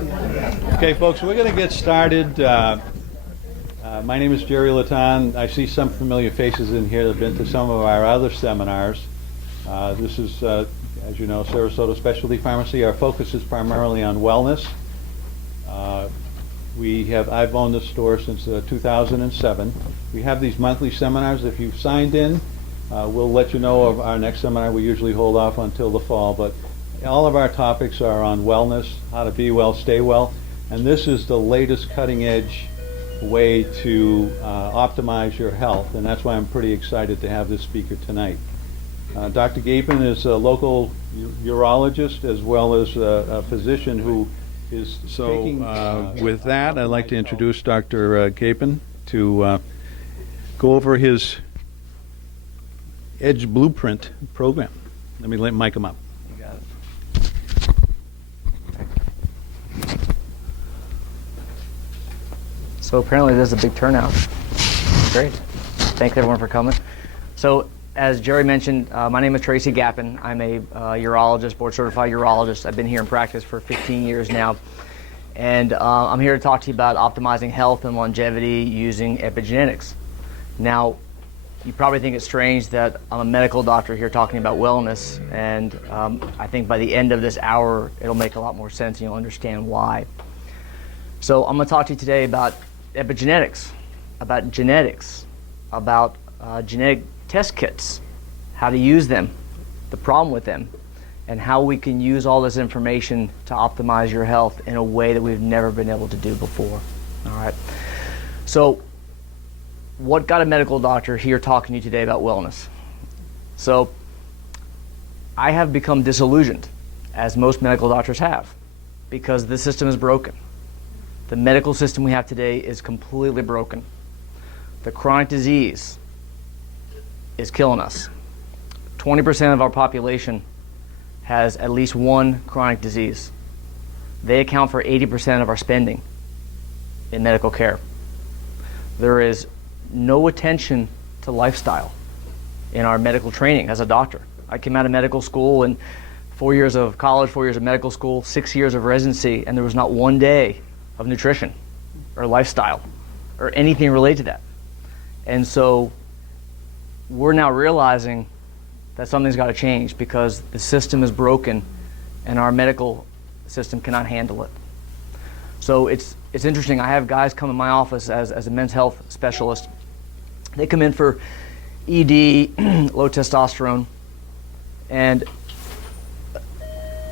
Okay, folks, we're going to get started. My name is Jerry Laton. I see some familiar faces in here that have been to some of our other seminars. This is, as you know, Sarasota Specialty Pharmacy. Our focus is primarily on wellness. I've owned this store since 2007. We have these monthly seminars. If you've signed in, we'll let you know of our next seminar. We usually hold off until the fall, but all of our topics are on wellness, how to be well, stay well, and this is the latest cutting-edge way to optimize your health, and that's why I'm pretty excited to have this speaker tonight. Dr. Gapin is a local urologist as well as a physician who is with that, I'd like to introduce Dr. Gapin to go over his Edge Blueprint program. Let me mic him up. You got it. So apparently there's a big turnout. Great. Thanks everyone for coming. So as Jerry mentioned, my name is Tracy Gapin. I'm a urologist, board certified urologist. I've been here in practice for 15 years now. And I'm here to talk to you about optimizing health and longevity using epigenetics. Now, you probably think it's strange that I'm a medical doctor here talking about wellness, and I think by the end of this hour, it'll make a lot more sense and you'll understand why. So I'm going to talk to you today about epigenetics, about genetics, about genetic test kits, how to use them, the problem with them, and how we can use all this information to optimize your health in a way that we've never been able to do before. All right. So what got a medical doctor here talking to you today about wellness? So I have become disillusioned, as most medical doctors have, because the system is broken. The medical system we have today is completely broken. The chronic disease is killing us. 20% of our population has at least one chronic disease. They account for 80% of our spending in medical care. There is no attention to lifestyle in our medical training as a doctor. I came out of medical school and 4 years of college, 4 years of medical school, 6 years of residency, and there was not one day of nutrition or lifestyle or anything related to that. And so we're now realizing that something's got to change because the system is broken and our medical system cannot handle it. So it's interesting. I have guys come in my office as a men's health specialist. They come in for ED, low testosterone, and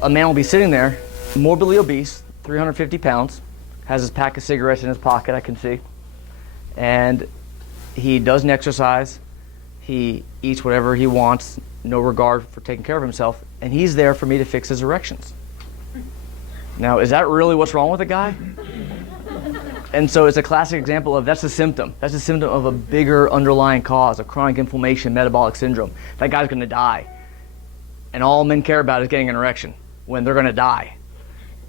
a man will be sitting there, morbidly obese, 350 pounds, has his pack of cigarettes in his pocket, I can see, and he doesn't exercise. He eats whatever he wants, no regard for taking care of himself, and he's there for me to fix his erections. Now, is that really what's wrong with the guy? And so it's a classic example of that's a symptom. That's a symptom of a bigger underlying cause, of chronic inflammation, metabolic syndrome. That guy's going to die. And all men care about is getting an erection when they're going to die.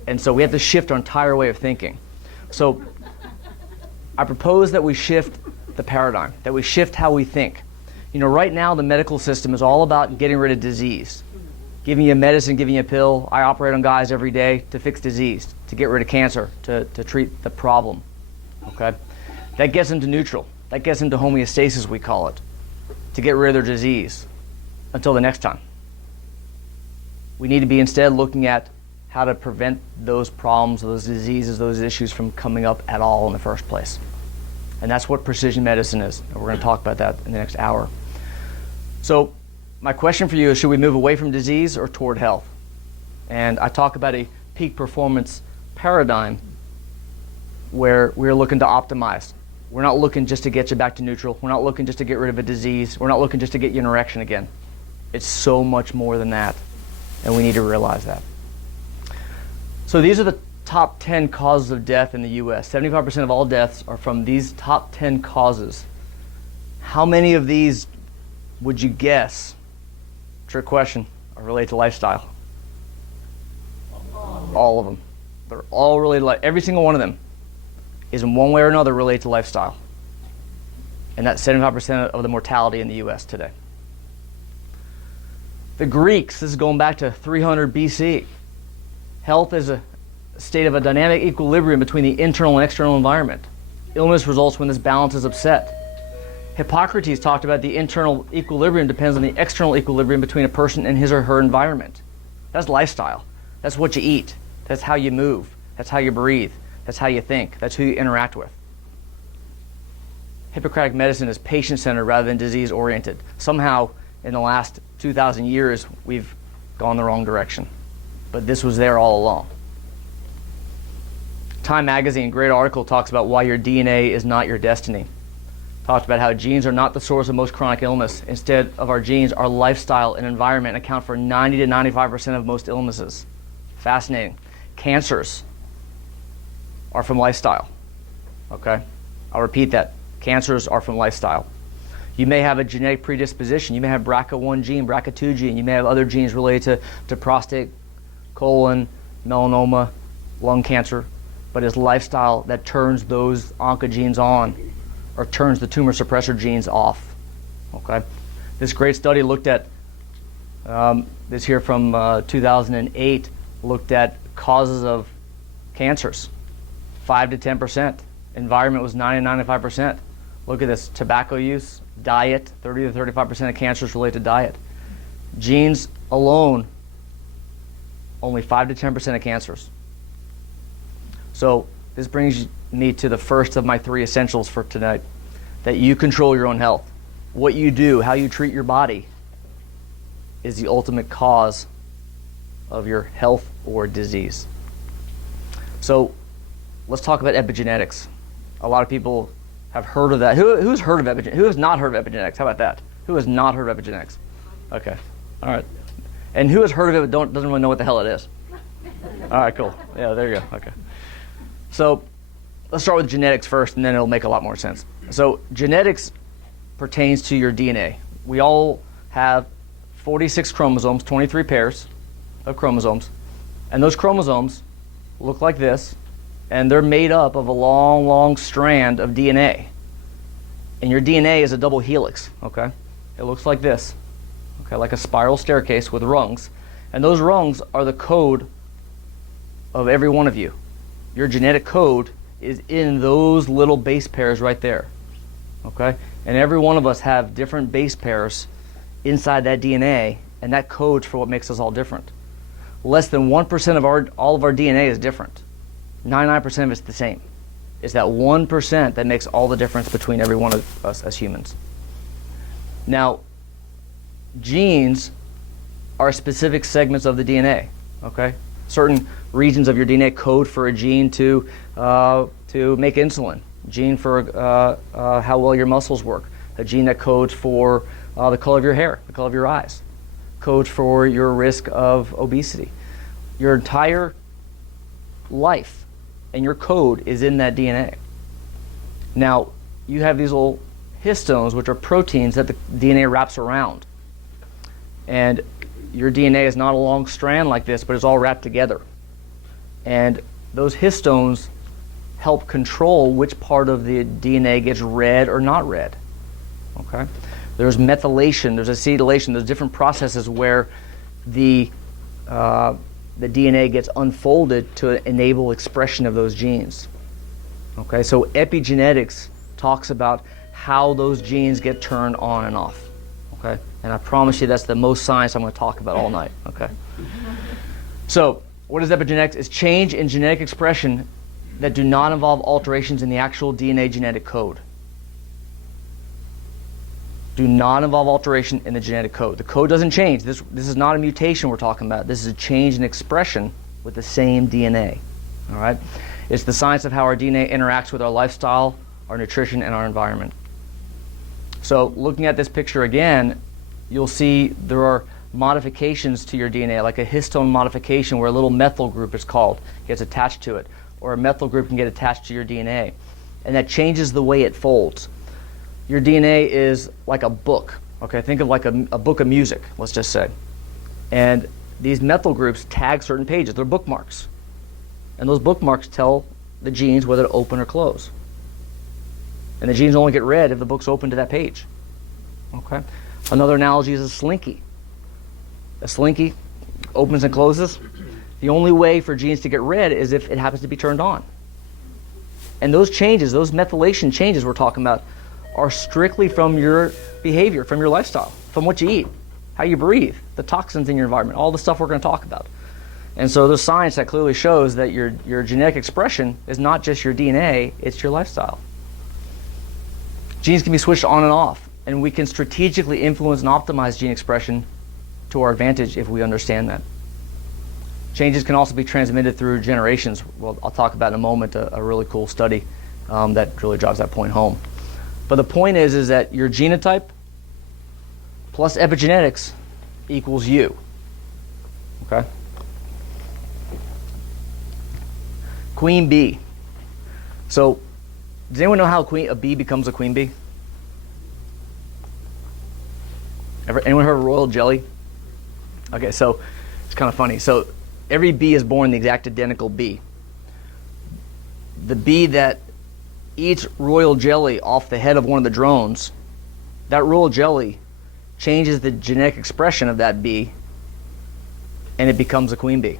And so we have to shift our entire way of thinking. So I propose that we shift the paradigm, that we shift how we think. You know, right now the medical system is all about getting rid of disease. Giving you medicine, giving you a pill. I operate on guys every day to fix disease, to get rid of cancer, to treat the problem. Okay? That gets into neutral. That gets into homeostasis, we call it, to get rid of their disease until the next time. We need to be instead looking at how to prevent those problems, those diseases, those issues from coming up at all in the first place. And that's what precision medicine is. And we're going to talk about that in the next hour. So my question for you is, should we move away from disease or toward health? And I talk about a peak performance paradigm where we're looking to optimize. We're not looking just to get you back to neutral. We're not looking just to get rid of a disease. We're not looking just to get you an erection again. It's so much more than that, and we need to realize that. So these are the top 10 causes of death in the U.S. 75% of all deaths are from these top 10 causes. How many of these would you guess, trick question, are related to lifestyle? All of them. They're all related. Every single one of them is in one way or another related to lifestyle. And that's 75% of the mortality in the U.S. today. The Greeks, this is going back to 300 BC. Health is state of a dynamic equilibrium between the internal and external environment. Illness results when this balance is upset. Hippocrates talked about the internal equilibrium depends on the external equilibrium between a person and his or her environment. That's lifestyle. That's what you eat. That's how you move. That's how you breathe. That's how you think. That's who you interact with. Hippocratic medicine is patient-centered rather than disease-oriented. Somehow, in the last 2,000 years, we've gone the wrong direction. But this was there all along. Time magazine, great article, talks about why your DNA is not your destiny. Talks about how genes are not the source of most chronic illness. Instead of our genes, our lifestyle and environment account for 90 to 95% of most illnesses. Fascinating. Cancers are from lifestyle. Okay? I'll repeat that. Cancers are from lifestyle. You may have a genetic predisposition. You may have BRCA1 gene, BRCA2 gene. You may have other genes related to prostate, colon, melanoma, lung cancer. But it's lifestyle that turns those oncogenes on or turns the tumor suppressor genes off. Okay? This great study looked at, this here from 2008, looked at causes of cancers. 5 to 10%. Environment was 90 to 95%. Look at this. Tobacco use, diet, 30 to 35% of cancers related to diet. Genes alone, only 5 to 10% of cancers. So this brings me to the first of my 3 essentials for tonight, that you control your own health. What you do, how you treat your body, is the ultimate cause of your health or disease. So let's talk about epigenetics. A lot of people have heard of that. Who's heard of epigenetics? Who has not heard of epigenetics? How about that? Who has not heard of epigenetics? Okay. All right. And who has heard of it but doesn't really know what the hell it is? All right, cool. Yeah, there you go. Okay. So let's start with genetics first, and then it'll make a lot more sense. So genetics pertains to your DNA. We all have 46 chromosomes, 23 pairs of chromosomes, and those chromosomes look like this, and they're made up of a long, long strand of DNA. And your DNA is a double helix, okay? It looks like this, okay, like a spiral staircase with rungs. And those rungs are the code of every one of you. Your genetic code is in those little base pairs right there, okay? And every one of us have different base pairs inside that DNA, and that codes for what makes us all different. Less than 1% of all of our DNA is different. 99% of it's the same. It's that 1% that makes all the difference between every one of us as humans. Now, genes are specific segments of the DNA, okay? Certain regions of your DNA code for a gene to make insulin, gene for how well your muscles work, a gene that codes for the color of your hair, the color of your eyes, codes for your risk of obesity. Your entire life and your code is in that DNA. Now, you have these little histones, which are proteins that the DNA wraps around. And your DNA is not a long strand like this, but it's all wrapped together. And those histones help control which part of the DNA gets read or not read. Okay? There's methylation, there's acetylation, there's different processes where the DNA gets unfolded to enable expression of those genes. Okay, so epigenetics talks about how those genes get turned on and off. Okay, and I promise you that's the most science I'm going to talk about all night. Okay, so what is epigenetics? It's change in genetic expression that do not involve alterations in the actual DNA genetic code. Do not involve alteration in the genetic code. The code doesn't change. This is not a mutation we're talking about. This is a change in expression with the same DNA. All right? It's the science of how our DNA interacts with our lifestyle, our nutrition, and our environment. So looking at this picture again, you'll see there are modifications to your DNA, like a histone modification where a little methyl group is called, gets attached to it, or a methyl group can get attached to your DNA. And that changes the way it folds. Your DNA is like a book, okay? Think of like a book of music, let's just say. And these methyl groups tag certain pages. They're bookmarks. And those bookmarks tell the genes whether to open or close. And the genes only get read if the book's open to that page, okay? Another analogy is a slinky. A slinky opens and closes. The only way for genes to get read is if it happens to be turned on. And those changes, those methylation changes we're talking about, are strictly from your behavior, from your lifestyle, from what you eat, how you breathe, the toxins in your environment, all the stuff we're going to talk about. And so there's science that clearly shows that your genetic expression is not just your DNA, it's your lifestyle. Genes can be switched on and off, and we can strategically influence and optimize gene expression to our advantage if we understand that. Changes can also be transmitted through generations. Well, I'll talk about in a moment a really cool study that really drives that point home. But the point is that your genotype plus epigenetics equals you. Okay? Queen bee. So, does anyone know how a bee becomes a queen bee? Anyone heard of royal jelly? Okay, so it's kind of funny. So every bee is born the exact identical bee. The bee that eats royal jelly off the head of one of the drones, that royal jelly changes the genetic expression of that bee, and it becomes a queen bee.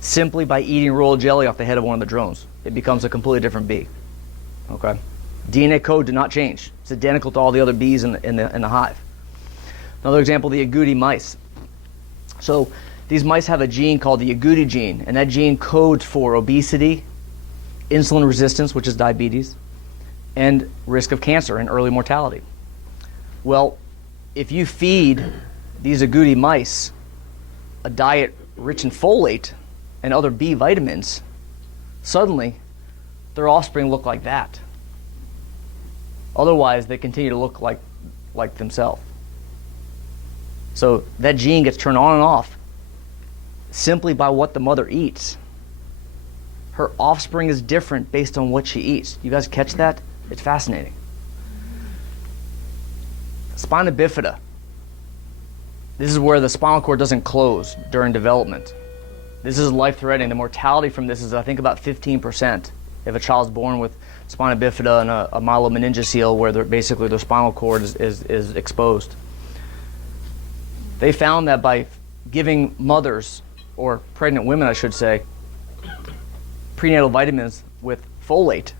Simply by eating royal jelly off the head of one of the drones, it becomes a completely different bee. Okay, DNA code did not change. It's identical to all the other bees in the hive. Another example, the agouti mice. So these mice have a gene called the agouti gene, and that gene codes for obesity, insulin resistance, which is diabetes, and risk of cancer and early mortality. Well, if you feed these agouti mice a diet rich in folate and other B vitamins, suddenly their offspring look like that. Otherwise, they continue to look like themselves. So that gene gets turned on and off simply by what the mother eats. Her offspring is different based on what she eats. You guys catch that? It's fascinating. Spina bifida. This is where the spinal cord doesn't close during development. This is life-threatening. The mortality from this is, I think, about 15% if a child's born with spina bifida and a myelomeningocele where basically their spinal cord is exposed. They found that by giving mothers, or pregnant women I should say, prenatal vitamins with folate,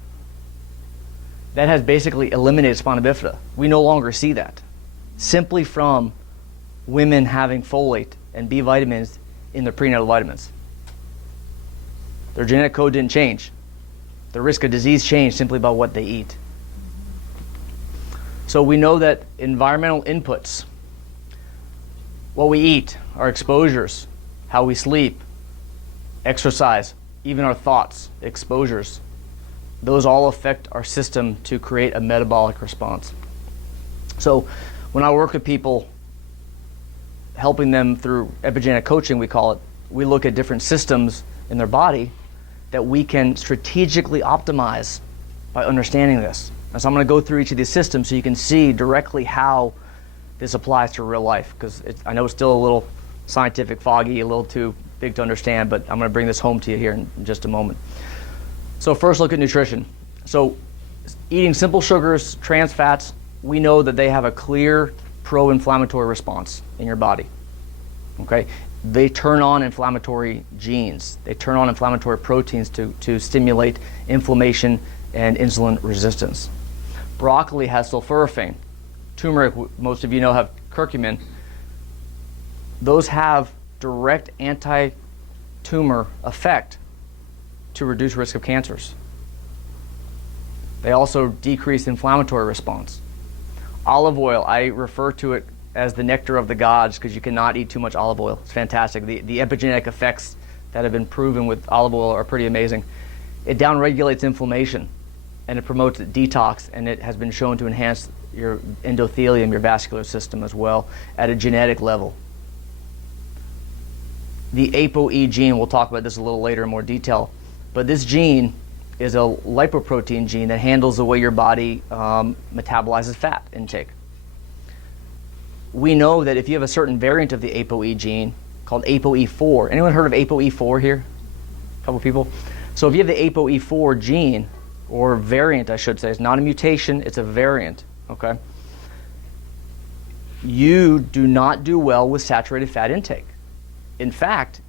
that has basically eliminated spina bifida. We no longer see that. Simply from women having folate and B vitamins in their prenatal vitamins. Their genetic code didn't change. The risk of disease changed simply by what they eat. So we know that environmental inputs, what we eat, our exposures, how we sleep, exercise, even our thoughts, exposures, those all affect our system to create a metabolic response. So when I work with people, helping them through epigenetic coaching, we call it, we look at different systems in their body that we can strategically optimize by understanding this. And so I'm going to go through each of these systems so you can see directly how this applies to real life, because I know it's still a little scientific foggy, a little too big to understand, but I'm going to bring this home to you here in just a moment. So first, look at nutrition. So eating simple sugars, trans fats, we know that they have a clear pro-inflammatory response in your body. Okay? They turn on inflammatory genes. They turn on inflammatory proteins to stimulate inflammation and insulin resistance. Broccoli has sulforaphane. Turmeric, most of you know, have curcumin. Those have direct anti-tumor effect to reduce risk of cancers. They also decrease inflammatory response. Olive oil, I refer to it as the nectar of the gods because you cannot eat too much olive oil. It's fantastic. The epigenetic effects that have been proven with olive oil are pretty amazing. It downregulates inflammation and it promotes detox, and it has been shown to enhance your endothelium, your vascular system as well, at a genetic level. The ApoE gene, we'll talk about this a little later in more detail, but this gene is a lipoprotein gene that handles the way your body metabolizes fat intake. We know that if you have a certain variant of the ApoE gene called ApoE4, anyone heard of ApoE4 here? A couple people? So if you have the ApoE4 gene, or variant I should say, it's not a mutation, it's a variant, okay? You do not do well with saturated fat intake. In fact,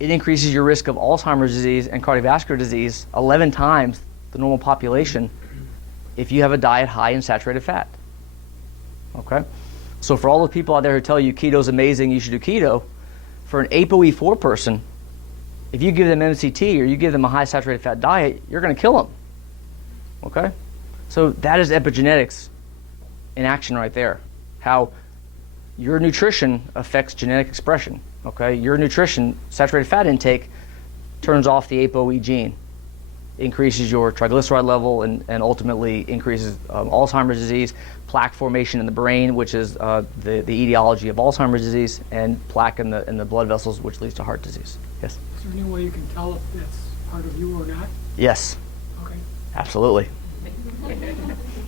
it increases your risk of Alzheimer's disease and cardiovascular disease 11 times the normal population if you have a diet high in saturated fat. Okay? So for all the people out there who tell you keto's amazing, you should do keto, for an ApoE4 person, if you give them MCT or you give them a high saturated fat diet, you're going to kill them. Okay? So that is epigenetics in action right there. How your nutrition affects genetic expression. Okay? Your nutrition, saturated fat intake, turns off the ApoE gene, increases your triglyceride level, and ultimately increases Alzheimer's disease, plaque formation in the brain, which is the etiology of Alzheimer's disease, and plaque in the blood vessels, which leads to heart disease. Yes? Is there any way you can tell if that's part of you or not? Yes. Okay. Absolutely.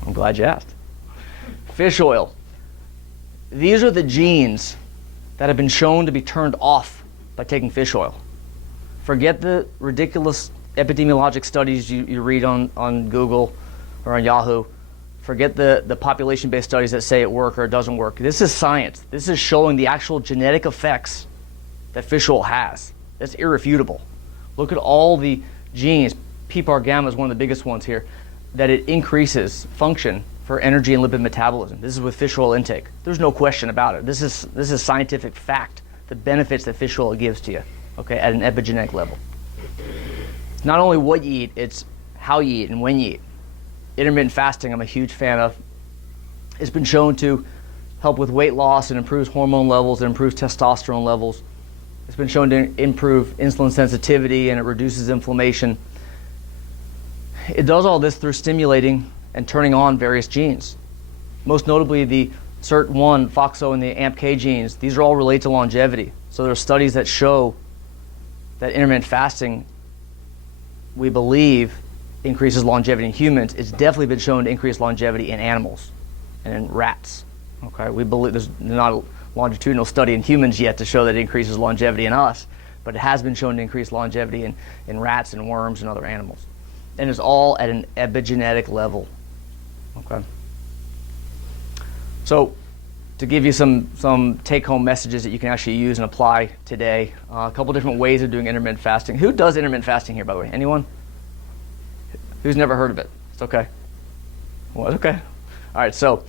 I'm glad you asked. Fish oil. These are the genes that have been shown to be turned off by taking fish oil. Forget the ridiculous epidemiologic studies you read on Google or on Yahoo. Forget the population-based studies that say it works or it doesn't work. This is science. This is showing the actual genetic effects that fish oil has. That's irrefutable. Look at all the genes. PPAR gamma is one of the biggest ones here, that it increases function for energy and lipid metabolism. This is with fish oil intake. There's no question about it. This is scientific fact, the benefits that fish oil gives to you, okay, at an epigenetic level. It's not only what you eat, it's how you eat and when you eat. Intermittent fasting, I'm a huge fan of. It's been shown to help with weight loss and improves hormone levels and improves testosterone levels. It's been shown to improve insulin sensitivity and it reduces inflammation. It does all this through stimulating and turning on various genes. Most notably the SIRT1, FOXO, and the AMPK genes. These are all related to longevity. So there are studies that show that intermittent fasting, we believe, increases longevity in humans. It's definitely been shown to increase longevity in animals and in rats. Okay, we believe there's not a longitudinal study in humans yet to show that it increases longevity in us, but it has been shown to increase longevity in rats and worms and other animals. And it's all at an epigenetic level. Okay. So to give you some take-home messages that you can actually use and apply today, a couple different ways of doing intermittent fasting. Who does intermittent fasting here, by the way? Anyone? Who's never heard of it? It's okay. Well, it's okay. All right, so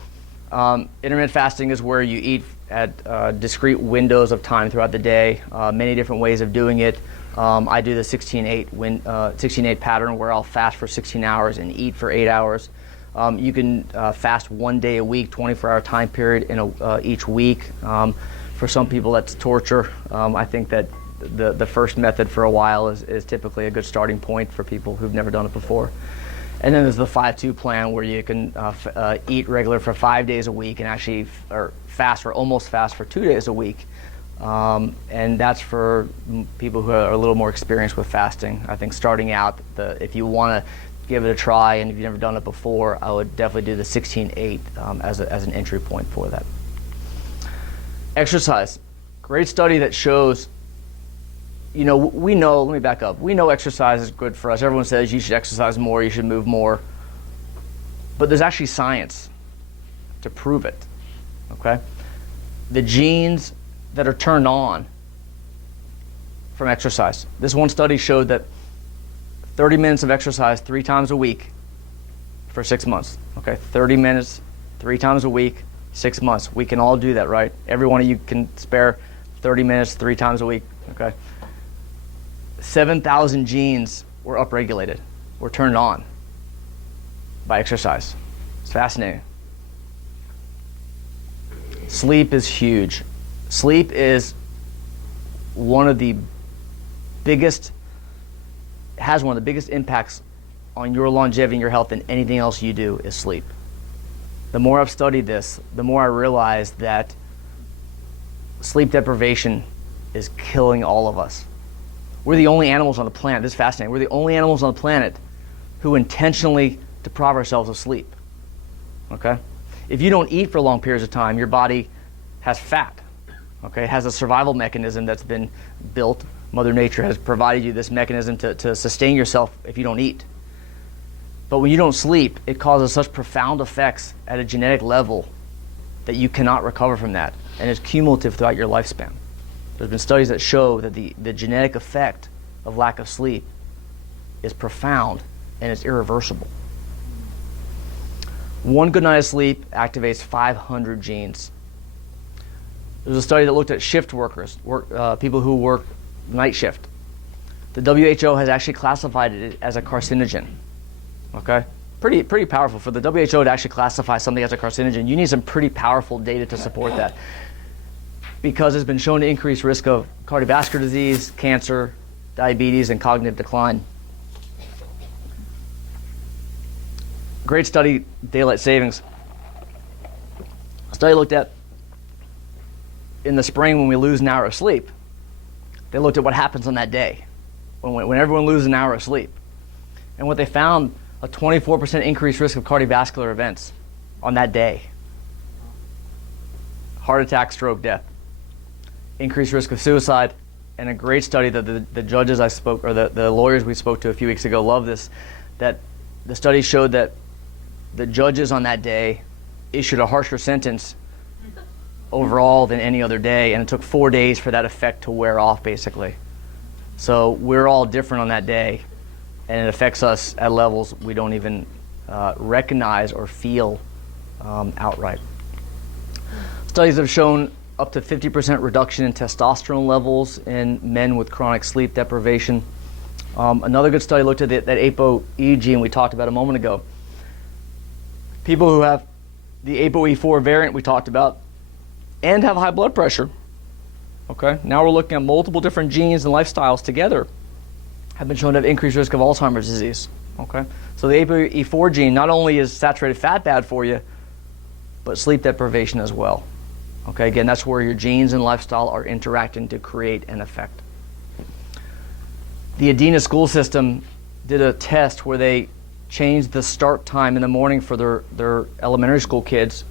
intermittent fasting is where you eat at discrete windows of time throughout the day, many different ways of doing it. I do the 16-8 pattern where I'll fast for 16 hours and eat for 8 hours. You can fast 1 day a week, 24-hour time period each week. For some people, that's torture. I think that the first method for a while is typically a good starting point for people who've never done it before. And then there's the 5-2 plan where you can eat regular for 5 days a week and actually fast or almost fast for 2 days a week. And that's for people who are a little more experienced with fasting. I think starting out, if you want to give it a try and if you've never done it before, I would definitely do the 16-8 as an entry point for that. Exercise. Great study that shows, let me back up. We know exercise is good for us. Everyone says you should exercise more, you should move more. But there's actually science to prove it, okay? The genes that are turned on from exercise. This one study showed that 30 minutes of exercise 3 times a week for 6 months, okay? 30 minutes, 3 times a week, 6 months. We can all do that, right? Every one of you can spare 30 minutes 3 times a week, okay? 7,000 genes were upregulated, were turned on by exercise. It's fascinating. Sleep is huge. Sleep is one of the biggest impacts on your longevity and your health than anything else you do is sleep. The more I've studied this, the more I realize that sleep deprivation is killing all of us. We're the only animals on the planet, this is fascinating, we're the only animals on the planet who intentionally deprive ourselves of sleep, okay? If you don't eat for long periods of time, your body has fat, okay? It has a survival mechanism that's been built. Mother Nature has provided you this mechanism to sustain yourself if you don't eat. But when you don't sleep, it causes such profound effects at a genetic level that you cannot recover from that, and it's cumulative throughout your lifespan. There's been studies that show that the genetic effect of lack of sleep is profound and it's irreversible. One good night of sleep activates 500 genes. There's a study that looked at shift workers, people who work night shift. The WHO has actually classified it as a carcinogen. Okay? Pretty powerful. For the WHO to actually classify something as a carcinogen, you need some pretty powerful data to support that, because it's been shown to increase risk of cardiovascular disease, cancer, diabetes, and cognitive decline. Great study, daylight savings. A study looked at in the spring when we lose an hour of sleep. They looked at what happens on that day when everyone loses an hour of sleep. And what they found, a 24% increased risk of cardiovascular events on that day. Heart attack, stroke, death. Increased risk of suicide. And a great study that the judges I spoke, or the lawyers we spoke to a few weeks ago love this, that the study showed that the judges on that day issued a harsher sentence overall than any other day, and it took 4 days for that effect to wear off, basically. So we're all different on that day, and it affects us at levels we don't even recognize or feel outright. Studies have shown up to 50% reduction in testosterone levels in men with chronic sleep deprivation. Another good study looked at that ApoE gene we talked about a moment ago. People who have the ApoE4 variant we talked about and have high blood pressure, okay? Now we're looking at multiple different genes and lifestyles together have been shown to have increased risk of Alzheimer's disease, okay? So the ApoE4 gene, not only is saturated fat bad for you, but sleep deprivation as well. Okay, again, that's where your genes and lifestyle are interacting to create an effect. The Adena school system did a test where they changed the start time in the morning for their elementary school kids.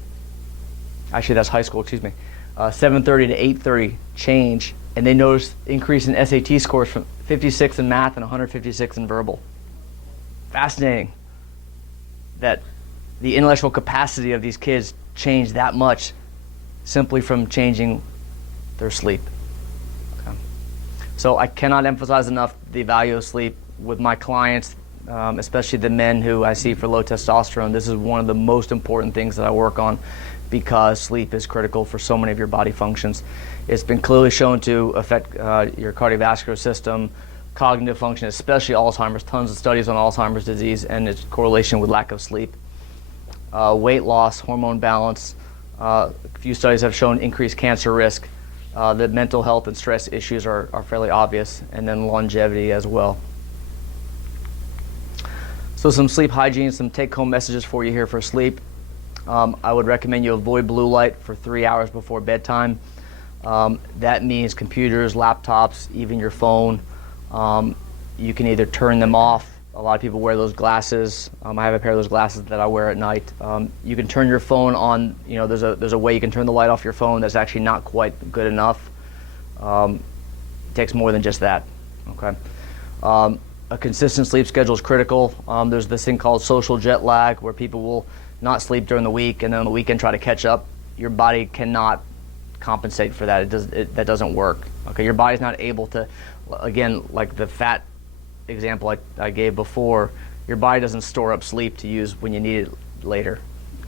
Actually, that's high school, excuse me. 7:30 to 8:30 change, and they noticed increase in SAT scores from 56 in math and 156 in verbal. Fascinating that the intellectual capacity of these kids changed that much simply from changing their sleep. Okay. So I cannot emphasize enough the value of sleep with my clients, especially the men who I see for low testosterone. This is one of the most important things that I work on, because sleep is critical for so many of your body functions. It's been clearly shown to affect your cardiovascular system, cognitive function, especially Alzheimer's. Tons of studies on Alzheimer's disease and its correlation with lack of sleep. Weight loss, hormone balance. A few studies have shown increased cancer risk. The mental health and stress issues are fairly obvious, and then longevity as well. So some sleep hygiene, some take-home messages for you here for sleep. I would recommend you avoid blue light for 3 hours before bedtime. That means computers, laptops, even your phone. You can either turn them off. A lot of people wear those glasses. I have a pair of those glasses that I wear at night. You can turn your phone on. You know, there's a way you can turn the light off your phone that's actually not quite good enough. It takes more than just that. Okay. A consistent sleep schedule is critical. There's this thing called social jet lag, where people will not sleep during the week and then on the weekend try to catch up. Your body cannot compensate for that. That doesn't work. Okay, your body's not able to. Again, like the fat example I gave before, your body doesn't store up sleep to use when you need it later.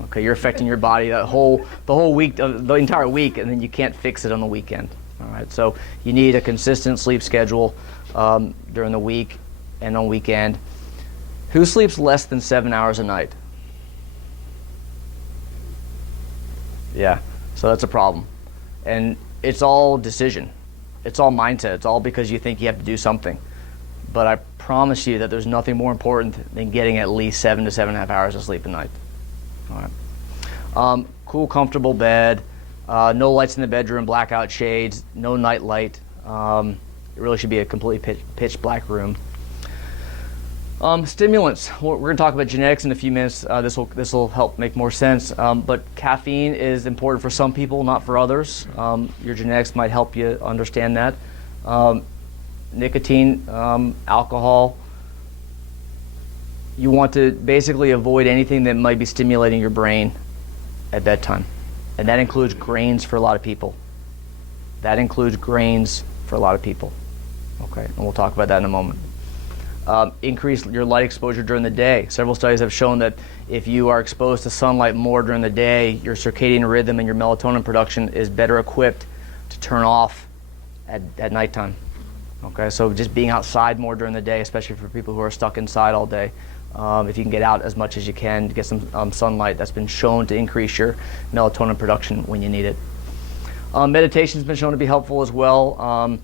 Okay, you're affecting your body the whole week, the entire week, and then you can't fix it on the weekend. All right, so you need a consistent sleep schedule during the week and on weekend. Who sleeps less than 7 hours a night? Yeah, so that's a problem. And it's all decision. It's all mindset. It's all because you think you have to do something. But I promise you that there's nothing more important than getting at least 7 to 7.5 hours of sleep a night. All right. Cool, comfortable bed. No lights in the bedroom, blackout shades, no night light. It really should be a completely pitch black room. Stimulants. We're going to talk about genetics in a few minutes. This will help make more sense. But caffeine is important for some people, not for others. Your genetics might help you understand that. Nicotine, alcohol. You want to basically avoid anything that might be stimulating your brain at bedtime. And that includes grains for a lot of people. That includes grains for a lot of people. Okay, and we'll talk about that in a moment. Increase your light exposure during the day. Several studies have shown that if you are exposed to sunlight more during the day, your circadian rhythm and your melatonin production is better equipped to turn off at nighttime. Okay, so just being outside more during the day, especially for people who are stuck inside all day. If you can get out as much as you can, get some sunlight, that's been shown to increase your melatonin production when you need it. Meditation's been shown to be helpful as well.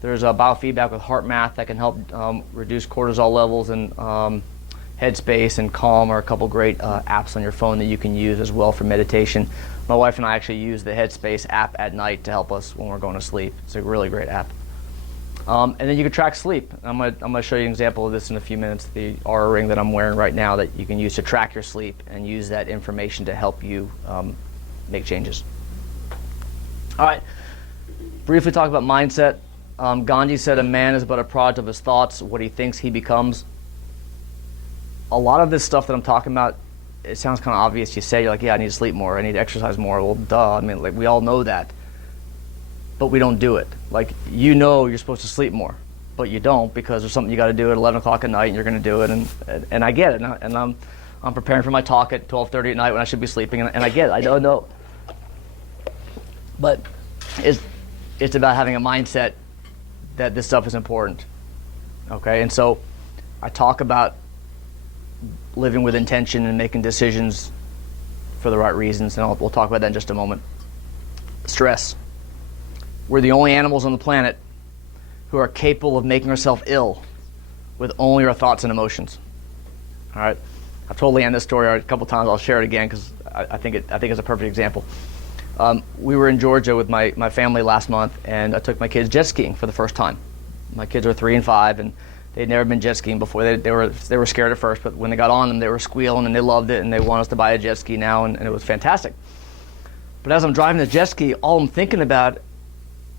There's a biofeedback with heart math that can help reduce cortisol levels, and Headspace and Calm are a couple great apps on your phone that you can use as well for meditation. My wife and I actually use the Headspace app at night to help us when we're going to sleep. It's a really great app. And then you can track sleep. I'm gonna show you an example of this in a few minutes, the Aura Ring that I'm wearing right now that you can use to track your sleep and use that information to help you make changes. All right, briefly talk about mindset. Gandhi said a man is but a product of his thoughts, what he thinks he becomes. A lot of this stuff that I'm talking about, it sounds kind of obvious. You say, you're like, yeah, I need to sleep more, I need to exercise more. Well, duh, I mean, like, we all know that. But we don't do it. Like, you know you're supposed to sleep more, but you don't, because there's something you got to do at 11 o'clock at night, and you're going to do it, and I get it, and I'm preparing for my talk at 12:30 at night when I should be sleeping, and I get it, I don't know. But it's about having a mindset that this stuff is important, okay? And so I talk about living with intention and making decisions for the right reasons, and we'll talk about that in just a moment. Stress. We're the only animals on the planet who are capable of making ourselves ill with only our thoughts and emotions. All right, I've told Leanne this story a couple times. I'll share it again because I think it's a perfect example. We were in Georgia with my family last month, and I took my kids jet skiing for the first time. My kids are 3 and 5, and they'd never been jet skiing before. They were scared at first, but when they got on them, they were squealing, and they loved it, and they want us to buy a jet ski now, and it was fantastic. But as I'm driving the jet ski, all I'm thinking about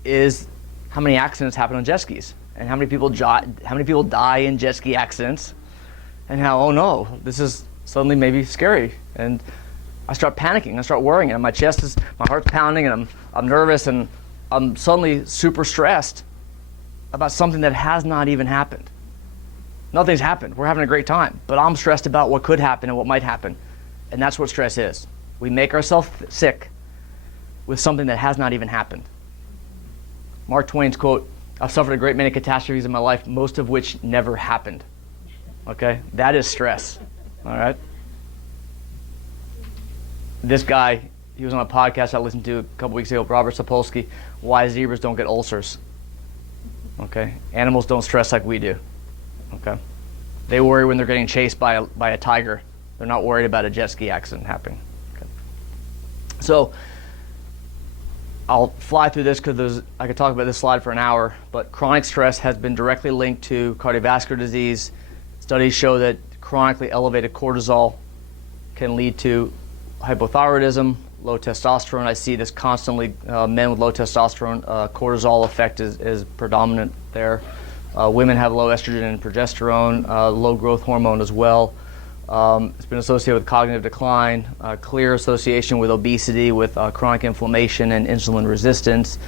is how many accidents happen on jet skis, and how many people die in jet ski accidents, and how, oh no, this is suddenly maybe scary. And I start panicking, I start worrying, and my heart's pounding, and I'm nervous, and I'm suddenly super stressed about something that has not even happened. Nothing's happened. We're having a great time, but I'm stressed about what could happen and what might happen. And that's what stress is. We make ourselves sick with something that has not even happened. Mark Twain's quote, "I've suffered a great many catastrophes in my life, most of which never happened." Okay? That is stress. All right? This guy, he was on a podcast I listened to a couple weeks ago, Robert Sapolsky, Why Zebras Don't Get Ulcers. Okay? Animals don't stress like we do. Okay? They worry when they're getting chased by a tiger. They're not worried about a jet ski accident happening. Okay? So, I'll fly through this because I could talk about this slide for an hour, but chronic stress has been directly linked to cardiovascular disease. Studies show that chronically elevated cortisol can lead to hypothyroidism, low testosterone. I see this constantly. Men with low testosterone, cortisol effect is predominant there. Women have low estrogen and progesterone, low growth hormone as well. It's been associated with cognitive decline, clear association with obesity, with chronic inflammation and insulin resistance,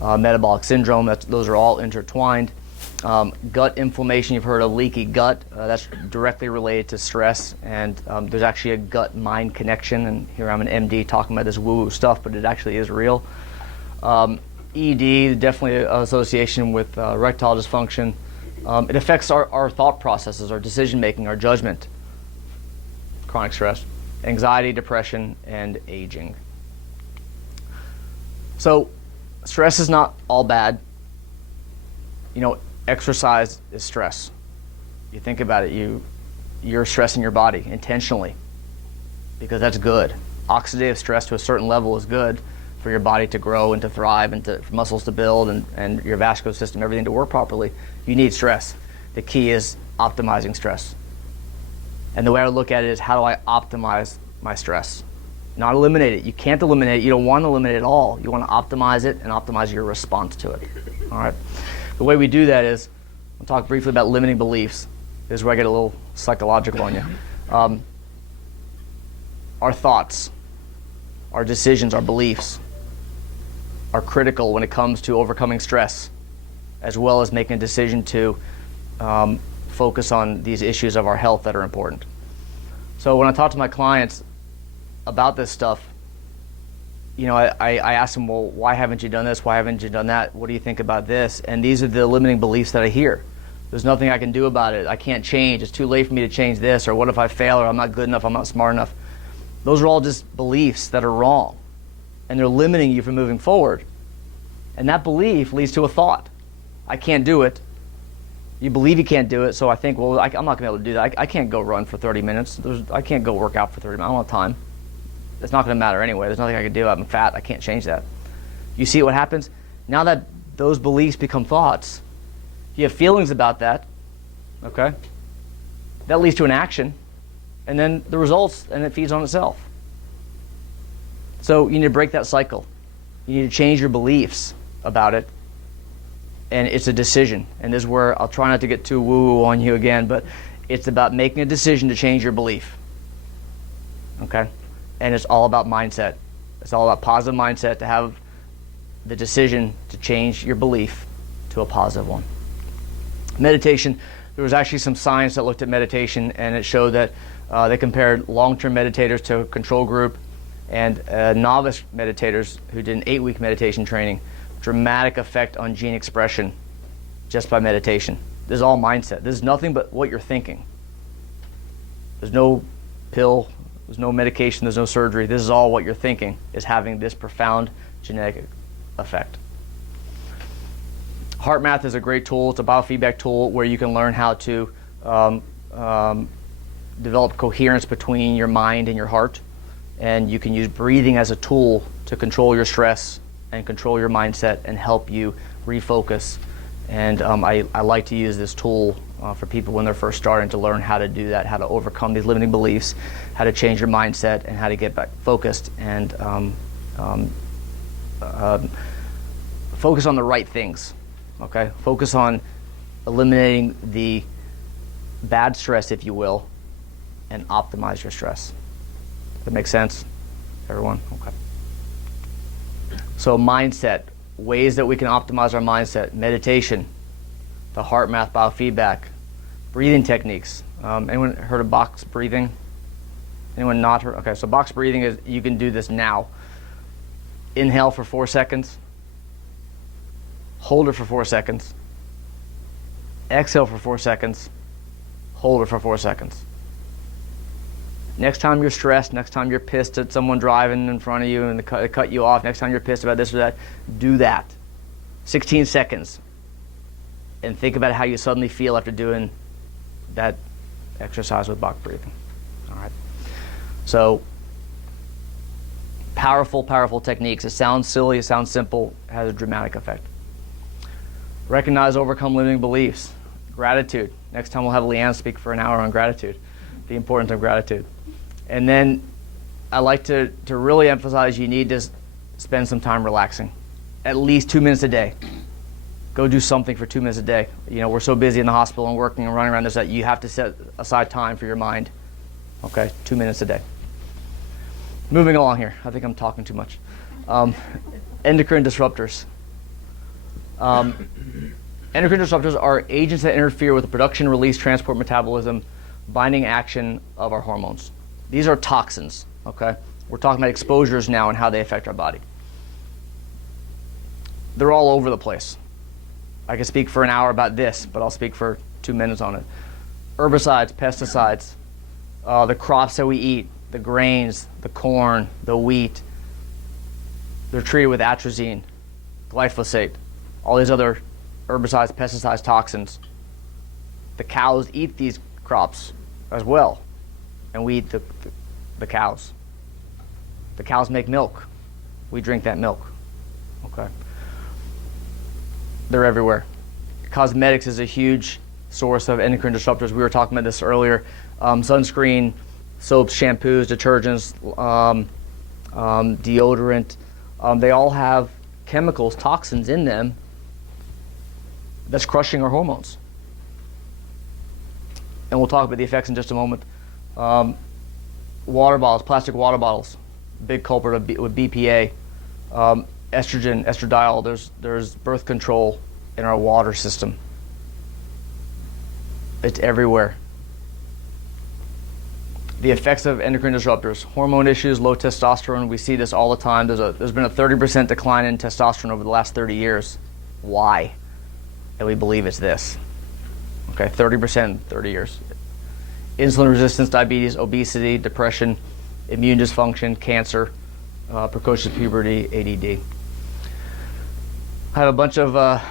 metabolic syndrome. Those are all intertwined. Gut inflammation, you've heard of leaky gut. That's directly related to stress, and there's actually a gut-mind connection, and here I'm an MD talking about this woo-woo stuff, but it actually is real. ED, definitely an association with erectile dysfunction. It affects our thought processes, our decision-making, our judgment. Chronic stress, anxiety, depression, and aging. So stress is not all bad. You know, exercise is stress. You think about it, you're stressing your body intentionally because that's good. Oxidative stress to a certain level is good for your body to grow and to thrive and for muscles to build and your vascular system, everything to work properly. You need stress. The key is optimizing stress. And the way I look at it is, how do I optimize my stress? Not eliminate it. You can't eliminate it. You don't want to eliminate it all. You want to optimize it and optimize your response to it. All right. The way we do that is, we'll talk briefly about limiting beliefs. This is where I get a little psychological on you. Our thoughts, our decisions, our beliefs, are critical when it comes to overcoming stress, as well as making a decision to focus on these issues of our health that are important. So when I talk to my clients about this stuff, I ask them, well, why haven't you done this? Why haven't you done that? What do you think about this? And these are the limiting beliefs that I hear. There's nothing I can do about it. I can't change. It's too late for me to change this. Or what if I fail? Or I'm not good enough. I'm not smart enough. Those are all just beliefs that are wrong. And they're limiting you from moving forward. And that belief leads to a thought. I can't do it. You believe you can't do it, so I think, well, I'm not going to be able to do that. I can't go run for 30 minutes. I can't go work out for 30 minutes. I don't have time. It's not going to matter anyway. There's nothing I can do. I'm fat. I can't change that. You see what happens? Now that those beliefs become thoughts, you have feelings about that, okay? That leads to an action, and then the results, and it feeds on itself. So you need to break that cycle. You need to change your beliefs about it, and it's a decision. And this is where I'll try not to get too woo-woo on you again, but it's about making a decision to change your belief, okay? And it's all about mindset. It's all about positive mindset, to have the decision to change your belief to a positive one. Meditation, there was actually some science that looked at meditation, and it showed that they compared long-term meditators to a control group and novice meditators who did an 8-week meditation training. Dramatic effect on gene expression just by meditation. This is all mindset. This is nothing but what you're thinking. There's no pill, there's no medication, there's no surgery. This is all what you're thinking is having this profound genetic effect. HeartMath is a great tool. It's a biofeedback tool where you can learn how to develop coherence between your mind and your heart. And you can use breathing as a tool to control your stress and control your mindset and help you refocus. And I like to use this tool for people when they're first starting to learn how to do that, how to overcome these limiting beliefs, how to change your mindset, and how to get back focused and focus on the right things. Okay, focus on eliminating the bad stress, if you will, and optimize your stress. Does that make sense, everyone? Okay. So mindset, ways that we can optimize our mindset: meditation, the HeartMath biofeedback, breathing techniques. Anyone heard of box breathing? Anyone not heard? Okay, so box breathing is, you can do this now. Inhale for 4 seconds. Hold it for 4 seconds. Exhale for 4 seconds. Hold it for 4 seconds. Next time you're stressed, next time you're pissed at someone driving in front of you and they cut you off, next time you're pissed about this or that, do that. 16 seconds. And think about how you suddenly feel after doing that exercise with box breathing. All right. So, powerful, powerful techniques. It sounds silly, it sounds simple, it has a dramatic effect. Recognize, overcome limiting beliefs. Gratitude. Next time we'll have Leanne speak for an hour on gratitude, the importance of gratitude. And then I like to really emphasize you need to spend some time relaxing. At least 2 minutes a day. Go do something for 2 minutes a day. You know, we're so busy in the hospital and working and running around this that you have to set aside time for your mind. Okay, 2 minutes a day. Moving along here. I think I'm talking too much. Endocrine disruptors. Endocrine disruptors are agents that interfere with the production, release, transport, metabolism, binding action of our hormones. These are toxins, okay? We're talking about exposures now and how they affect our body. They're all over the place. I can speak for an hour about this, but I'll speak for 2 minutes on it. Herbicides, pesticides, the crops that we eat, the grains, the corn, the wheat, they're treated with atrazine, glyphosate, all these other herbicides, pesticides, toxins. The cows eat these crops as well, and we eat the cows. The cows make milk. We drink that milk. Okay. They're everywhere. Cosmetics is a huge source of endocrine disruptors. We were talking about this earlier. Sunscreen, soaps, shampoos, detergents, deodorant, they all have chemicals, toxins in them that's crushing our hormones. And we'll talk about the effects in just a moment. Water bottles, plastic water bottles, big culprit with BPA. estrogen, estradiol, there's birth control in our water system. It's everywhere. The effects of endocrine disruptors, hormone issues, low testosterone, we see this all the time. There's been a 30% decline in testosterone over the last 30 years. Why? And we believe it's this. Okay, 30% in 30 years. Insulin resistance, diabetes, obesity, depression, immune dysfunction, cancer, precocious puberty, ADD. I have a bunch of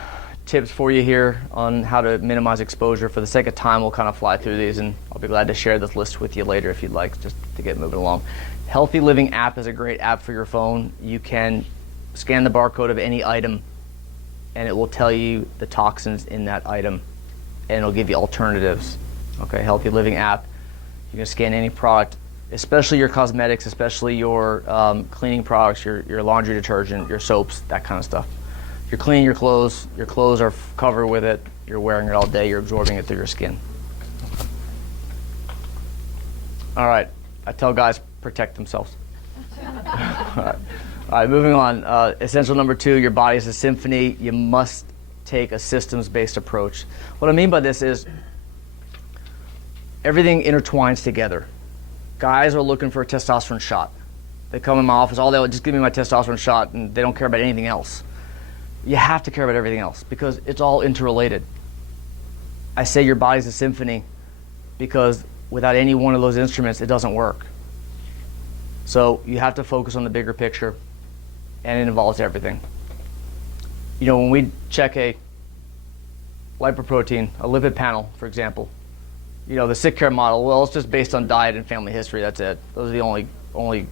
tips for you here on how to minimize exposure. For the sake of time, we'll kind of fly through these, and I'll be glad to share this list with you later if you'd like, just to get moving along. Healthy Living app is a great app for your phone. You can scan the barcode of any item, and it will tell you the toxins in that item, and it'll give you alternatives. Okay, Healthy Living app. You can scan any product, especially your cosmetics, especially your cleaning products, your laundry detergent, your soaps, that kind of stuff. You're cleaning your clothes are covered with it, you're wearing it all day, you're absorbing it through your skin. All right, I tell guys, protect themselves. All right, moving on. Essential number 2, your body is a symphony. You must take a systems-based approach. What I mean by this is everything intertwines together. Guys are looking for a testosterone shot. They come in my office, all they just give me my testosterone shot, and they don't care about anything else. You have to care about everything else because it's all interrelated. I say your body's a symphony because without any one of those instruments, it doesn't work. So you have to focus on the bigger picture, and it involves everything. You know, when we check a lipoprotein, a lipid panel, for example, you know, the sick care model, well, it's just based on diet and family history, that's it. Those are the only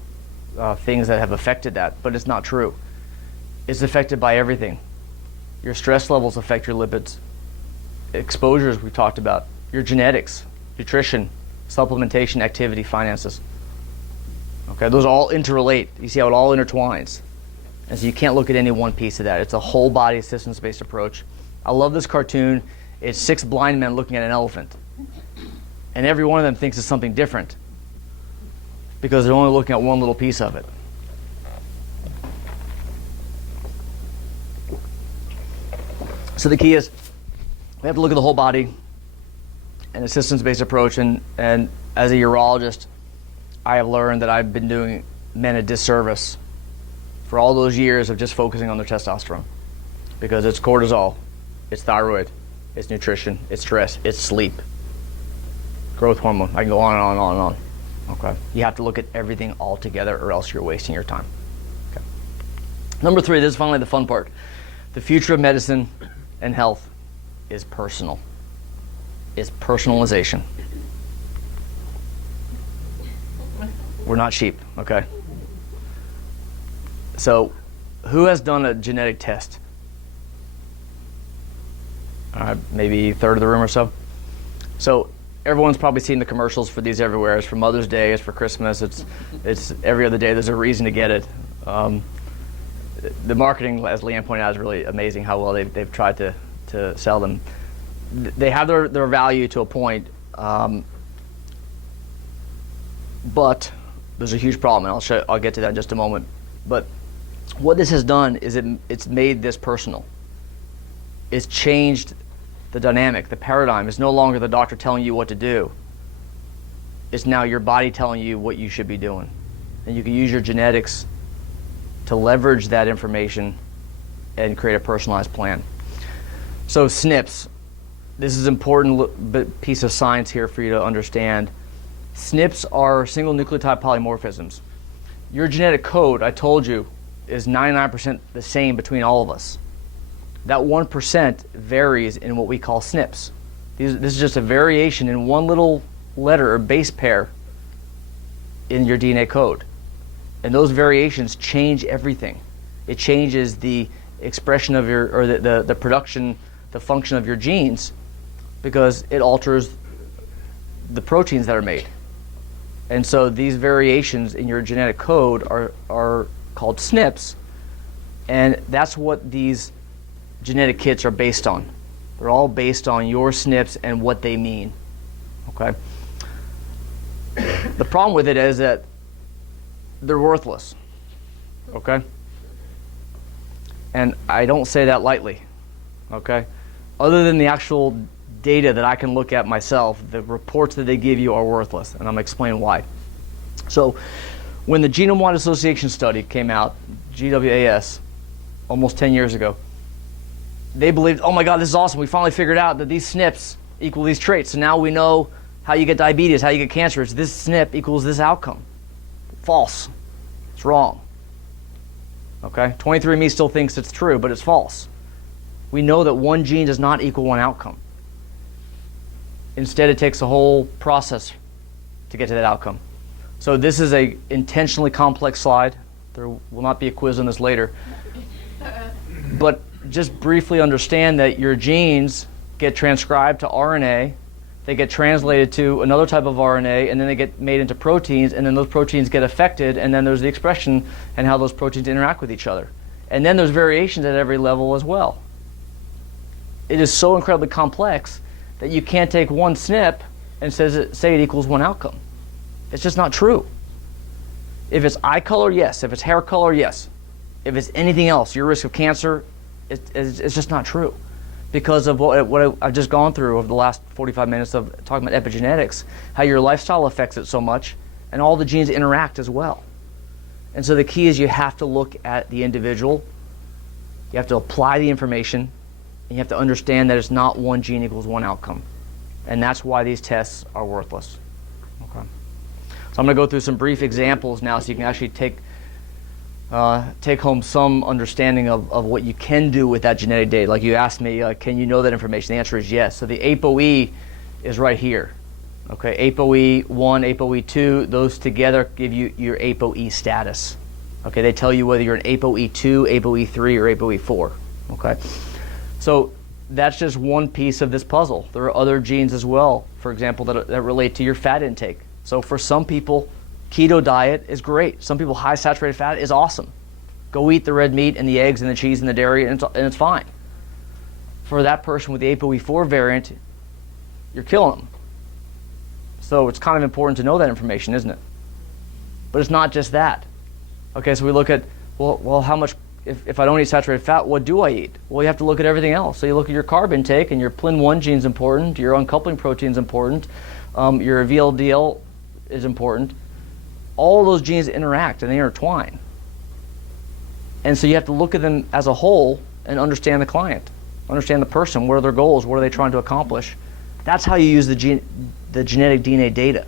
things that have affected that, but it's not true. It's affected by everything. Your stress levels affect your lipids. Exposures we talked about. Your genetics, nutrition, supplementation, activity, finances. Okay, those all interrelate. You see how it all intertwines. And so you can't look at any one piece of that. It's a whole body systems-based approach. I love this cartoon. It's 6 blind men looking at an elephant. And every one of them thinks it's something different because they're only looking at one little piece of it. So the key is we have to look at the whole body and a systems-based approach. And as a urologist, I have learned that I've been doing men a disservice for all those years of just focusing on their testosterone because it's cortisol, it's thyroid, it's nutrition, it's stress, it's sleep, growth hormone. I can go on and on and on and on. Okay. You have to look at everything all together or else you're wasting your time. Okay. Number 3, this is finally the fun part. The future of medicine and health is personal. It's personalization. We're not sheep, okay? So, who has done a genetic test? Maybe a third of the room or so. So, everyone's probably seen the commercials for these everywhere. It's for Mother's Day, it's for Christmas, it's every other day. There's a reason to get it. The marketing, as Leanne pointed out, is really amazing how well they've tried to sell them. They have their value to a point, but there's a huge problem, and I'll get to that in just a moment. But what this has done is it's made this personal. It's changed the dynamic, the paradigm. It's no longer the doctor telling you what to do. It's now your body telling you what you should be doing. And you can use your genetics to leverage that information and create a personalized plan. So SNPs, this is an important piece of science here for you to understand. SNPs are single nucleotide polymorphisms. Your genetic code, I told you, is 99% the same between all of us. That 1% varies in what we call SNPs. This is just a variation in one little letter or base pair in your DNA code. And those variations change everything. It changes the expression of the production, the function of your genes, because it alters the proteins that are made. And so these variations in your genetic code are called SNPs, and that's what these genetic kits are based on. They're all based on your SNPs and what they mean. Okay. The problem with it is that they're worthless. Okay. And I don't say that lightly, okay? Other than the actual data that I can look at myself, the reports that they give you are worthless, and I'm going to explain why. So when the Genome-Wide Association study came out, GWAS, almost 10 years ago, they believed, oh my God, this is awesome. We finally figured out that these SNPs equal these traits. So now we know how you get diabetes, how you get cancer. It's this SNP equals this outcome. False. It's wrong. Okay? 23andMe still thinks it's true, but it's false. We know that one gene does not equal one outcome. Instead, it takes a whole process to get to that outcome. So this is a intentionally complex slide. There will not be a quiz on this later. But just briefly understand that your genes get transcribed to RNA, they get translated to another type of RNA, and then they get made into proteins, and then those proteins get affected, and then there's the expression and how those proteins interact with each other. And then there's variations at every level as well. It is so incredibly complex that you can't take one SNP and say it equals one outcome. It's just not true. If it's eye color, yes. If it's hair color, yes. If it's anything else, your risk of cancer, it's just not true. Because of what I've just gone through over the last 45 minutes of talking about epigenetics, how your lifestyle affects it so much, and all the genes interact as well. And so the key is you have to look at the individual, you have to apply the information, and you have to understand that it's not one gene equals one outcome. And that's why these tests are worthless. Okay. So I'm going to go through some brief examples now so you can actually take home some understanding of what you can do with that genetic data. Like you asked me, can you know that information? The answer is yes. So the ApoE is right here. Okay, ApoE1, ApoE2, those together give you your ApoE status. Okay, they tell you whether you're an ApoE2, ApoE3, or ApoE4. Okay, so that's just one piece of this puzzle. There are other genes as well, for example, that relate to your fat intake. So for some people, keto diet is great. Some people, high saturated fat is awesome. Go eat the red meat and the eggs and the cheese and the dairy, and it's fine. For that person with the ApoE4 variant, you're killing them. So it's kind of important to know that information, isn't it? But it's not just that. Okay, so we look at, well, how much, if I don't eat saturated fat, what do I eat? Well, you have to look at everything else. So you look at your carb intake, and your PLIN1 gene is important, your uncoupling protein is important, your VLDL is important. All those genes interact and they intertwine. And so you have to look at them as a whole and understand the client, understand the person, what are their goals, what are they trying to accomplish. That's how you use the genetic DNA data,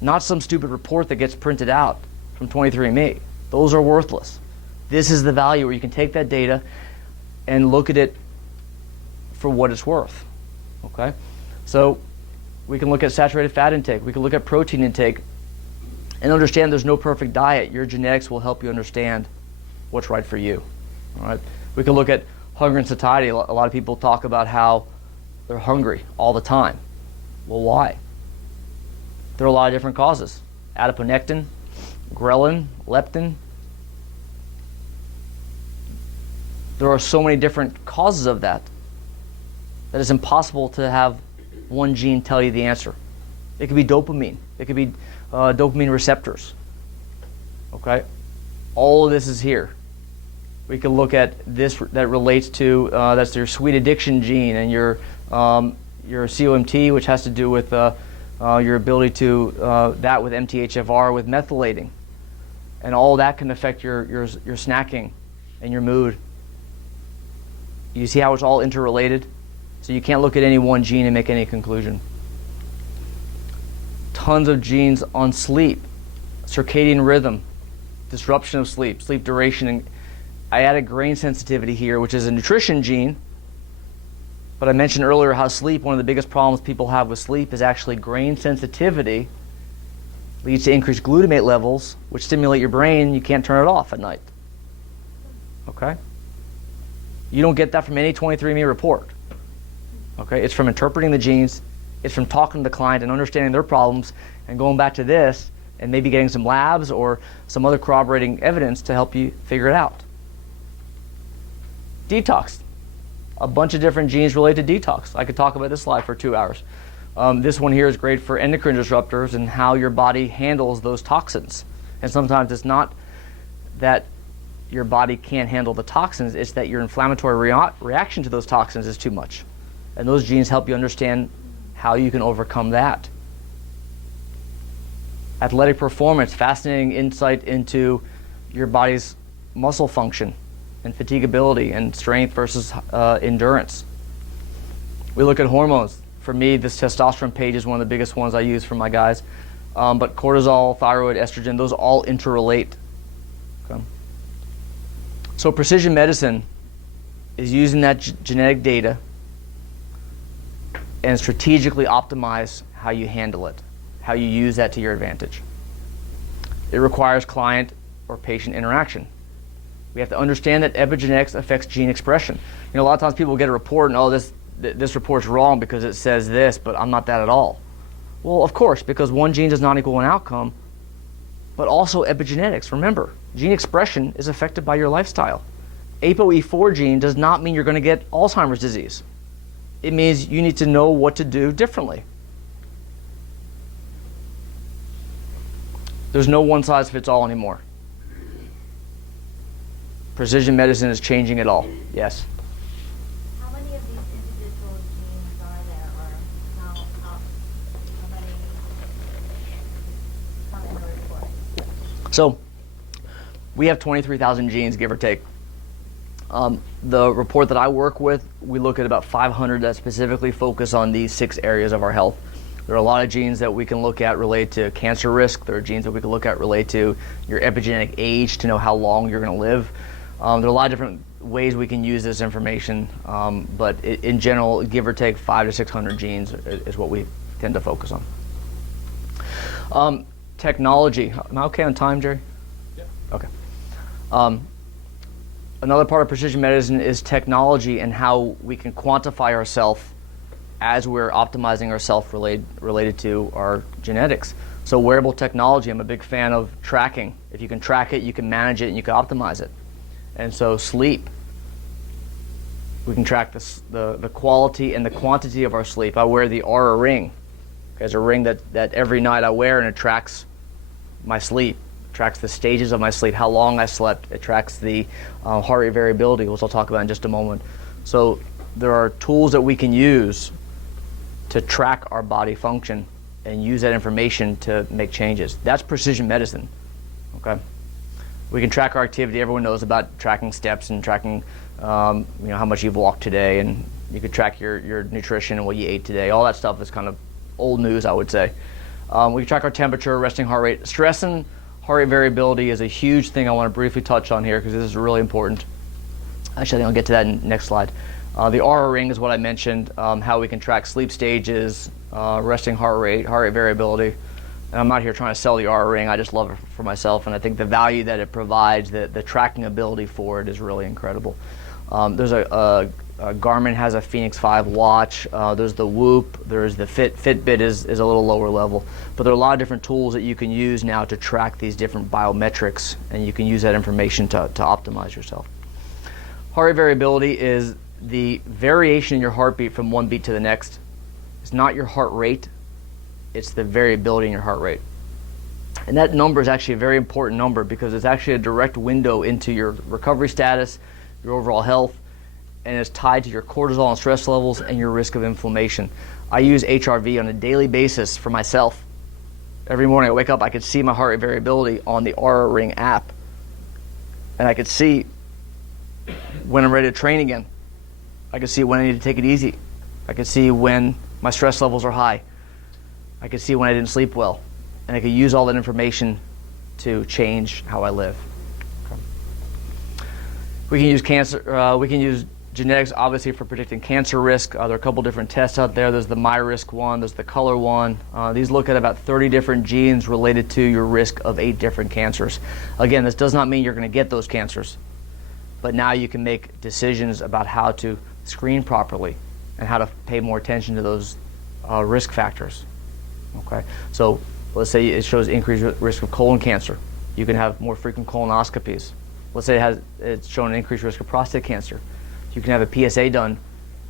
not some stupid report that gets printed out from 23andMe. Those are worthless. This is the value where you can take that data and look at it for what it's worth. Okay? So we can look at saturated fat intake, we can look at protein intake, and understand there's no perfect diet. Your genetics will help you understand what's right for you. All right? We can look at hunger and satiety. A lot of people talk about how they're hungry all the time. Well, why? There are a lot of different causes. Adiponectin, ghrelin, leptin. There are so many different causes of that it's impossible to have one gene tell you the answer. It could be dopamine. It could be dopamine receptors. Okay? All of this is here. We can look at this that relates to, that's your sweet addiction gene, and your COMT, which has to do with your ability to, that with MTHFR, with methylating. And all that can affect your snacking and your mood. You see how it's all interrelated? So you can't look at any one gene and make any conclusion. Tons of genes on sleep, circadian rhythm, disruption of sleep, sleep duration. And I added grain sensitivity here, which is a nutrition gene. But I mentioned earlier how sleep, one of the biggest problems people have with sleep is actually grain sensitivity. Leads to increased glutamate levels, which stimulate your brain. You can't turn it off at night. Okay? You don't get that from any 23andMe report. Okay? It's from interpreting the genes. It's from talking to the client and understanding their problems and going back to this and maybe getting some labs or some other corroborating evidence to help you figure it out. Detox. A bunch of different genes related to detox. I could talk about this slide for 2 hours. This one here is great for endocrine disruptors and how your body handles those toxins. And sometimes it's not that your body can't handle the toxins. It's that your inflammatory reaction to those toxins is too much. And those genes help you understand how you can overcome that. Athletic performance, fascinating insight into your body's muscle function and fatigability and strength versus endurance. We look at hormones. For me, this testosterone page is one of the biggest ones I use for my guys. But cortisol, thyroid, estrogen, those all interrelate. Okay. So precision medicine is using that genetic data and strategically optimize how you handle it, how you use that to your advantage. It requires client or patient interaction. We have to understand that epigenetics affects gene expression. You know, a lot of times people get a report and, oh, this report's wrong because it says this, but I'm not that at all. Well, of course, because one gene does not equal an outcome, but also epigenetics. Remember, gene expression is affected by your lifestyle. ApoE4 gene does not mean you're going to get Alzheimer's disease. It means you need to know what to do differently. There's no one size fits all anymore. Precision medicine is changing it all. Yes? How many of these individual genes are there, or how many come in the report? So we have 23,000 genes, give or take. The report that I work with, we look at about 500 that specifically focus on these 6 areas of our health. There are a lot of genes that we can look at related to cancer risk. There are genes that we can look at related to your epigenetic age to know how long you're going to live. There are a lot of different ways we can use this information, but in general, give or take 500 to 600 genes is what we tend to focus on. Technology. Am I okay on time, Jerry? Yeah. Okay. Another part of precision medicine is technology and how we can quantify ourselves as we're optimizing ourselves related to our genetics. So wearable technology, I'm a big fan of tracking. If you can track it, you can manage it, and you can optimize it. And so sleep, we can track the quality and the quantity of our sleep. I wear the Aura ring. It's a ring that every night I wear, and it tracks my sleep. It tracks the stages of my sleep, how long I slept. It tracks the heart rate variability, which I'll talk about in just a moment. So there are tools that we can use to track our body function and use that information to make changes. That's precision medicine. Okay. We can track our activity. Everyone knows about tracking steps and tracking how much you've walked today, and you could track your nutrition and what you ate today. All that stuff is kind of old news, I would say. We can track our temperature, resting heart rate. Stress and heart rate variability is a huge thing I want to briefly touch on here because this is really important. Actually, I think I'll get to that in the next slide. The Aura ring is what I mentioned, how we can track sleep stages, resting heart rate variability. And I'm not here trying to sell the Aura ring, I just love it for myself, and I think the value that it provides, the tracking ability for it is really incredible. There's Garmin has a Phoenix 5 watch, there's the Whoop, there's the Fitbit is a little lower level, but there are a lot of different tools that you can use now to track these different biometrics, and you can use that information to optimize yourself. Heart rate variability is the variation in your heartbeat from one beat to the next. It's not your heart rate, it's the variability in your heart rate. And that number is actually a very important number because it's actually a direct window into your recovery status, your overall health, and it's tied to your cortisol and stress levels and your risk of inflammation. I use HRV on a daily basis for myself. Every morning I wake up, I could see my heart rate variability on the Aura Ring app. And I could see when I'm ready to train again. I could see when I need to take it easy. I could see when my stress levels are high. I could see when I didn't sleep well. And I could use all that information to change how I live. Okay. We can use we can use genetics obviously for predicting cancer risk. There are a couple different tests out there. There's the MyRisk one, there's the Color one. These look at about 30 different genes related to your risk of 8 different cancers. Again, this does not mean you're going to get those cancers, but now you can make decisions about how to screen properly and how to pay more attention to those risk factors. Okay, so let's say it shows increased risk of colon cancer. You can have more frequent colonoscopies. Let's say it's shown an increased risk of prostate cancer. You can have a PSA done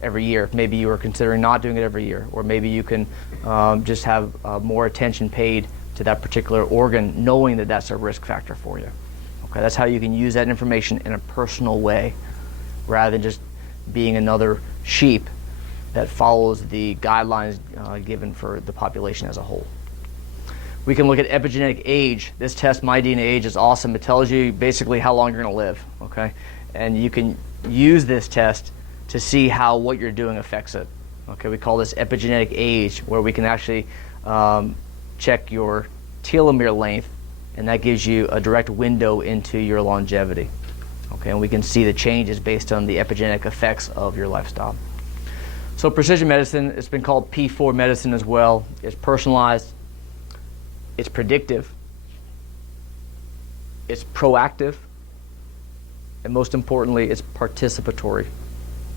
every year. Maybe you are considering not doing it every year, or maybe you can just have more attention paid to that particular organ, knowing that that's a risk factor for you. Okay, that's how you can use that information in a personal way, rather than just being another sheep that follows the guidelines given for the population as a whole. We can look at epigenetic age. This test, My DNA Age, is awesome. It tells you basically how long you're going to live, okay? And you can use this test to see how what you're doing affects it. Okay, we call this epigenetic age, where we can actually check your telomere length, and that gives you a direct window into your longevity. Okay, and we can see the changes based on the epigenetic effects of your lifestyle. So precision medicine, it's been called P4 medicine as well. It's personalized, it's predictive, it's proactive, and most importantly, it's participatory.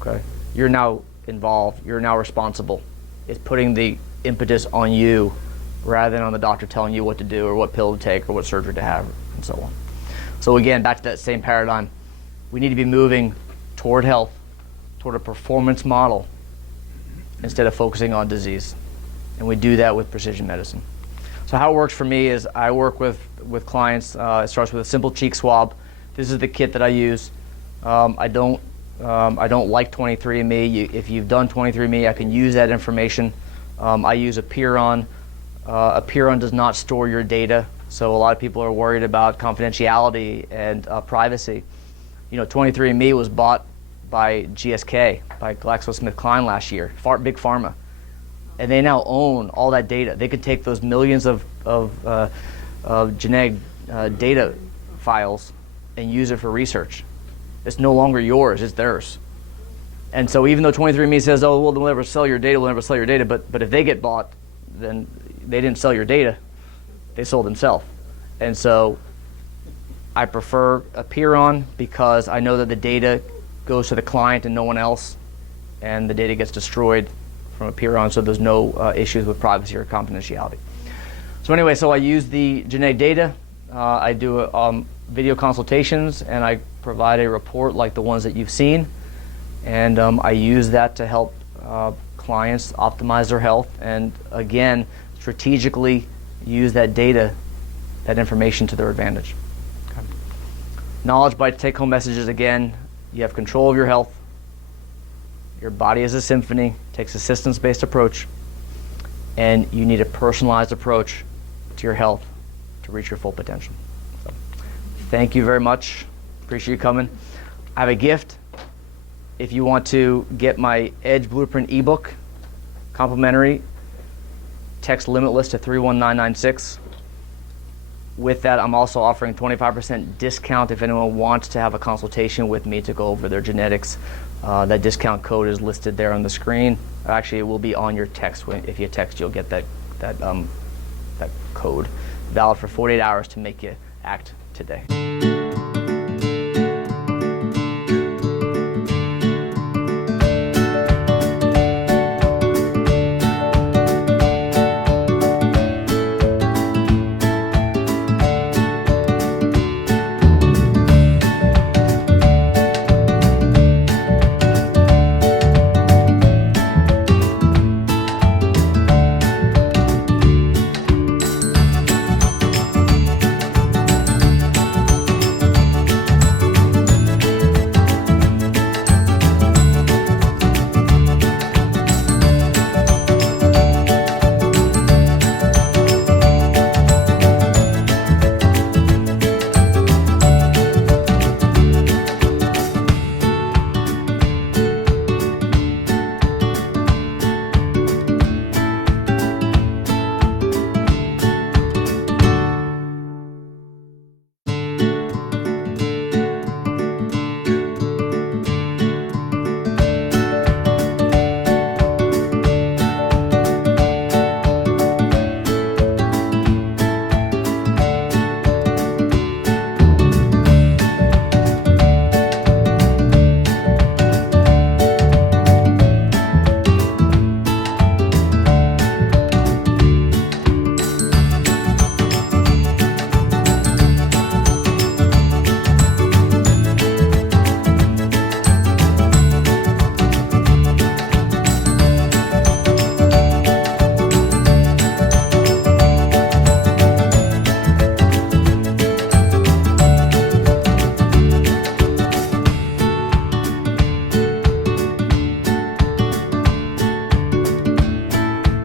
Okay, you're now involved, you're now responsible. It's putting the impetus on you rather than on the doctor telling you what to do or what pill to take or what surgery to have and so on. So again, back to that same paradigm, we need to be moving toward health, toward a performance model instead of focusing on disease. And we do that with precision medicine. So how it works for me is I work with clients. It starts with a simple cheek swab. This is the kit that I use. I don't like 23andMe. If you've done 23andMe, I can use that information. I use Epiron. Epiron does not store your data, so a lot of people are worried about confidentiality and privacy. You know, 23andMe was bought by GSK, by GlaxoSmithKline last year, big pharma, and they now own all that data. They could take those millions of genetic data files and use it for research. It's no longer yours, it's theirs. And so even though 23andMe says, oh, well, we'll never sell your data, but if they get bought, then they didn't sell your data, they sold themselves. And so I prefer Epiron because I know that the data goes to the client and no one else, and the data gets destroyed from Epiron, so there's no issues with privacy or confidentiality. So anyway, so I use the genetic data, I do video consultations, and I provide a report like the ones that you've seen, and I use that to help clients optimize their health, and again, strategically use that data, that information to their advantage. Okay. Knowledge by take-home messages. Again, you have control of your health. Your body is a symphony, takes a systems-based approach, and you need a personalized approach to your health to reach your full potential. So, thank you very much. Appreciate you coming. I have a gift. If you want to get my Edge Blueprint ebook, complimentary, text Limitless to 31996. With that, I'm also offering 25% discount if anyone wants to have a consultation with me to go over their genetics. That discount code is listed there on the screen. Actually, it will be on your text. If you text, you'll get that code. Valid for 48 hours to make you act today.